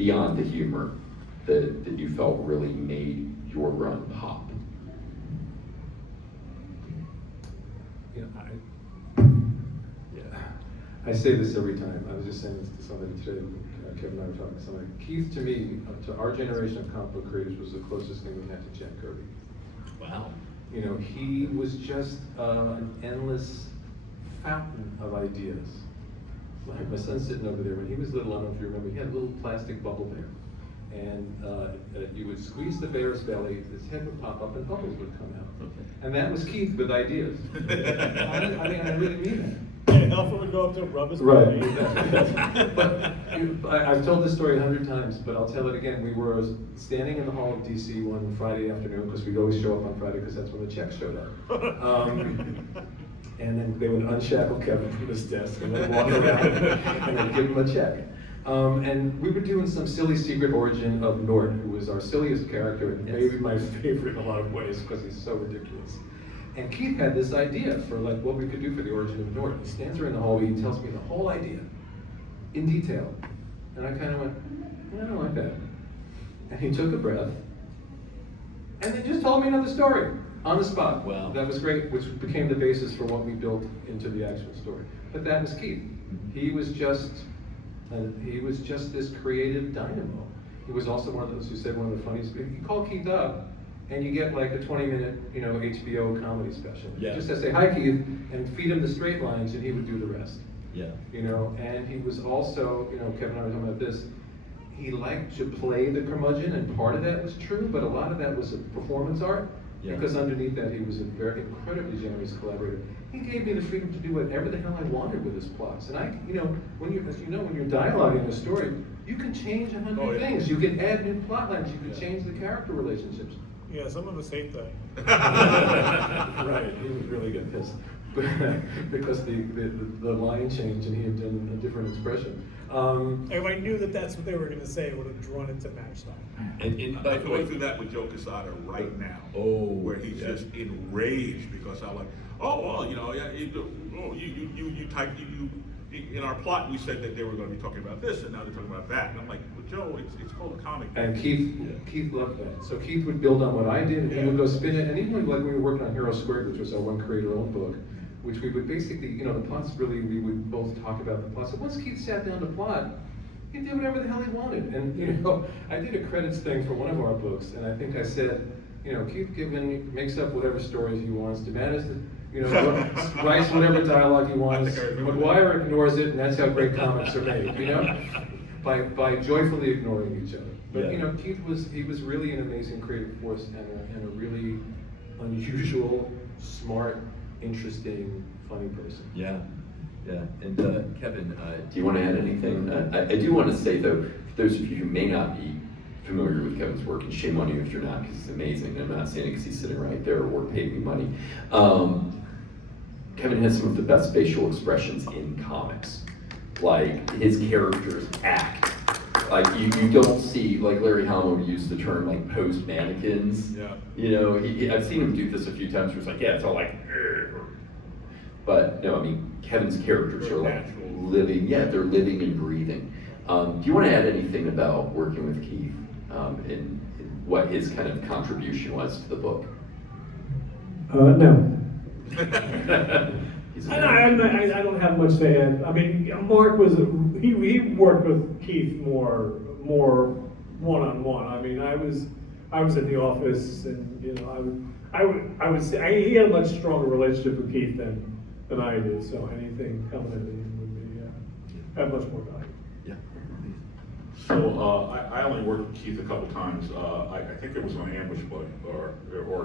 beyond the humor that you felt really made your run pop? You know, I say this every time. I was just saying this to somebody today. Kevin and I were talking to somebody. Keith, to me, to our generation of comic book creators, was the closest thing we had to Jack Kirby. Wow. You know, he was just an endless fountain of ideas. Like my son's sitting over there. When he was little, I don't know if you remember, he had a little plastic bubble bear. And you would squeeze the bear's belly, his head would pop up and bubbles would come out. Okay. And that was Keith with ideas. I really mean that. And Alfred would go up to rub his Right. belly. But I've told this story 100 times, but I'll tell it again. We were standing in the hall of DC one Friday afternoon, because we'd always show up on Friday because that's when the checks showed up. And then they would unshackle Kevin from his desk and then walk around and then give him a check. And we were doing some silly secret origin of Nort, who was our silliest character and maybe my favorite in a lot of ways because he's so ridiculous. And Keith had this idea for like what we could do for the origin of Nort. He stands around the hallway, he tells me the whole idea in detail. And I kind of went, I don't like that. And he took a breath and then just told me another story on the spot. Wow. That was great, which became the basis for what we built into the actual story. But that was Keith. He was just this creative dynamo. He was also one of those who said one of the funniest things. You call Keith up, and you get like a 20-minute, HBO comedy special. Yeah. Just to say hi, Keith, and feed him the straight lines, and he would do the rest. Yeah. And he was also, Kevin and I were talking about this. He liked to play the curmudgeon, and part of that was true, but a lot of that was a performance art. Yeah. Because underneath that, he was a very incredibly generous collaborator. He gave me the freedom to do whatever the hell I wanted with his plots. And when you're dialoguing a story, you can change 100 things. You can add new plot lines. You can change the character relationships. Yeah, some of us hate that. Right, he would really get pissed because the line changed and he had done a different expression. If I knew that that's what they were going to say, I would have drawn it to match that. And I'm going through that with Joe Quesada right now. Oh, where he's just enraged because I'm like, you typed in our plot we said that they were going to be talking about this and now they're talking about that, and I'm like, well, Joe, it's called a comic. And Keith loved that. So Keith would build on what I did, and he would go spin it. And even like when we were working on Hero Squared, which was our one creator-owned book, which we would basically, the plots really, we would both talk about the plot. So once Keith sat down to plot, he did whatever the hell he wanted. And I did a credits thing for one of our books, and I think I said, Keith Giffen makes up whatever stories he wants. DeMatteis, writes whatever dialogue he wants. Maguire ignores it, and that's how great comics are made. By joyfully ignoring each other. But Keith was really an amazing creative force and a really unusual, smart, interesting, funny person. Yeah. And Kevin, do you want to add anything? I do want to say though, for those of you who may not be familiar with Kevin's work, and shame on you if you're not, because it's amazing. I'm not saying it because he's sitting right there or paid me money. Kevin has some of the best facial expressions in comics. Like his characters act. Like you don't see, like Larry Hama would use the term like posed mannequins. Yeah. I've seen him do this a few times where it's like, yeah, it's all like, but no, I mean, Kevin's characters are like living, they're living and breathing. Do you want to add anything about working with Keith and what his kind of contribution was to the book? No. I don't have much to add. I mean, Mark he worked with Keith more one-on-one. I mean, I was in the office, and I would say he had a much stronger relationship with Keith than I did. So anything coming at him would be have much more value. Yeah. So I only worked with Keith a couple times. I think it was on Ambush Book or